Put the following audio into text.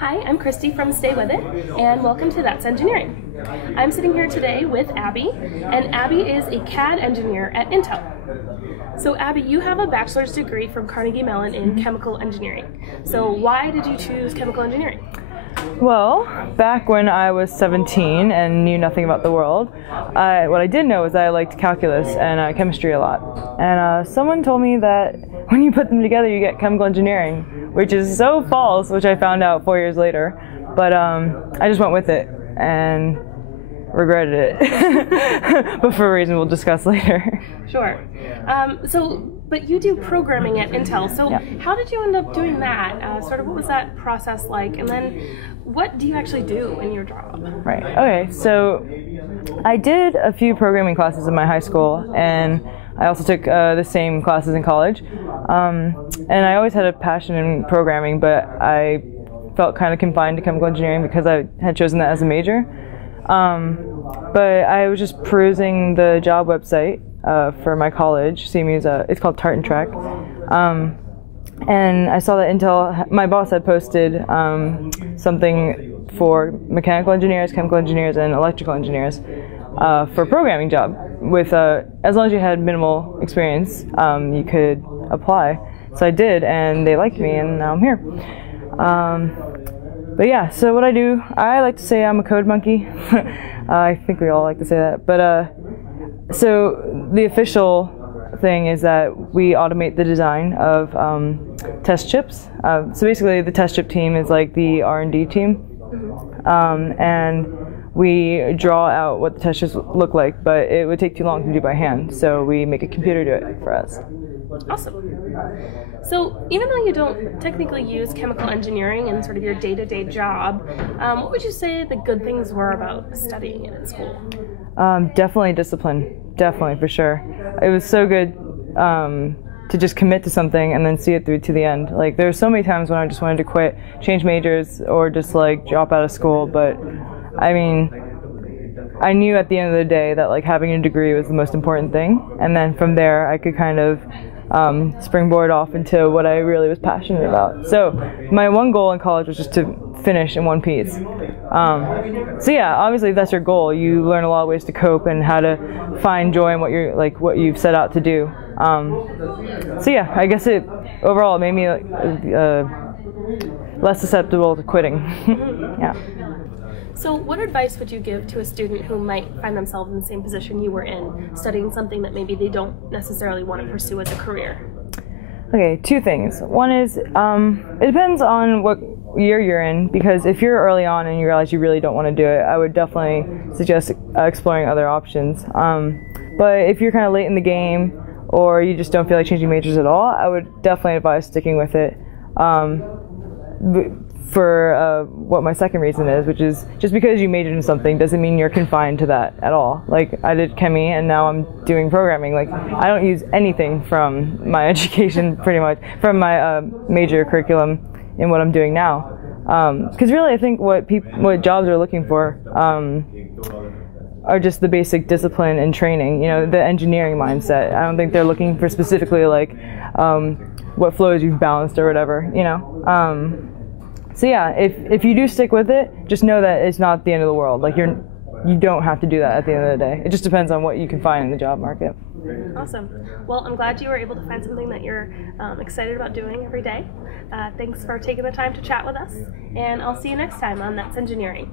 Hi, I'm Christy from Stay With It, and welcome to That's Engineering. I'm sitting here today with Abby, and Abby is a CAD engineer at Intel. So Abby, you have a bachelor's degree from Carnegie Mellon in chemical engineering. So why did you choose chemical engineering? Well, back when I was 17 and knew nothing about the world, what I did know was that I liked calculus and chemistry a lot. And someone told me that when you put them together you get chemical engineering, which is so false, which I found out 4 years later. But I just went with it and regretted it, but for a reason we'll discuss later. Sure. But you do programming at Intel, so yeah. How did you end up doing that? Sort of what was that process like? And then what do you actually do in your job? Right, okay, so I did a few programming classes in my high school, and I also took the same classes in college. And I always had a passion in programming, but I felt kind of confined to chemical engineering because I had chosen that as a major. But I was just perusing the job website for my college, CMU's, it's called Tartan Track, and I saw that Intel, my boss had posted something for mechanical engineers, chemical engineers, and electrical engineers for a programming job. With as long as you had minimal experience, you could apply. So I did, and they liked me, and now I'm here. But yeah, so what I do, I like to say I'm a code monkey. I think we all like to say that. But so the official thing is that we automate the design of test chips. So basically the test chip team is like the R&D team. And we draw out what the test chips look like, but it would take too long to do by hand. So we make a computer do it for us. Awesome. So even though you don't technically use chemical engineering in sort of your day-to-day job, what would you say the good things were about studying it at school? Definitely discipline. Definitely, for sure. It was so good to just commit to something and then see it through to the end. Like, there were so many times when I just wanted to quit, change majors, or just like drop out of school, but I mean, I knew at the end of the day that like having a degree was the most important thing, and then from there I could kind of springboard off into what I really was passionate about. So my one goal in college was just to finish in one piece. So yeah, obviously if that's your goal, you learn a lot of ways to cope and how to find joy in what you've set out to do. So yeah, I guess overall it made me less susceptible to quitting. Yeah. So what advice would you give to a student who might find themselves in the same position you were in, studying something that maybe they don't necessarily want to pursue as a career? Okay, two things. One is, it depends on what year you're in, because if you're early on and you realize you really don't want to do it, I would definitely suggest exploring other options. But if you're kind of late in the game, or you just don't feel like changing majors at all, I would definitely advise sticking with it. For what my second reason is, which is just because you majored in something doesn't mean you're confined to that at all. Like, I did chemie and now I'm doing programming. Like, I don't use anything from my education, pretty much, from my major curriculum in what I'm doing now. Because really I think what jobs are looking for are just the basic discipline and training, you know, the engineering mindset. I don't think they're looking for specifically like what flows you've balanced or whatever, you know. So yeah, if you do stick with it, just know that it's not the end of the world. Like, you don't have to do that at the end of the day. It just depends on what you can find in the job market. Awesome. Well, I'm glad you were able to find something that you're excited about doing every day. Thanks for taking the time to chat with us, and I'll see you next time on That's Engineering.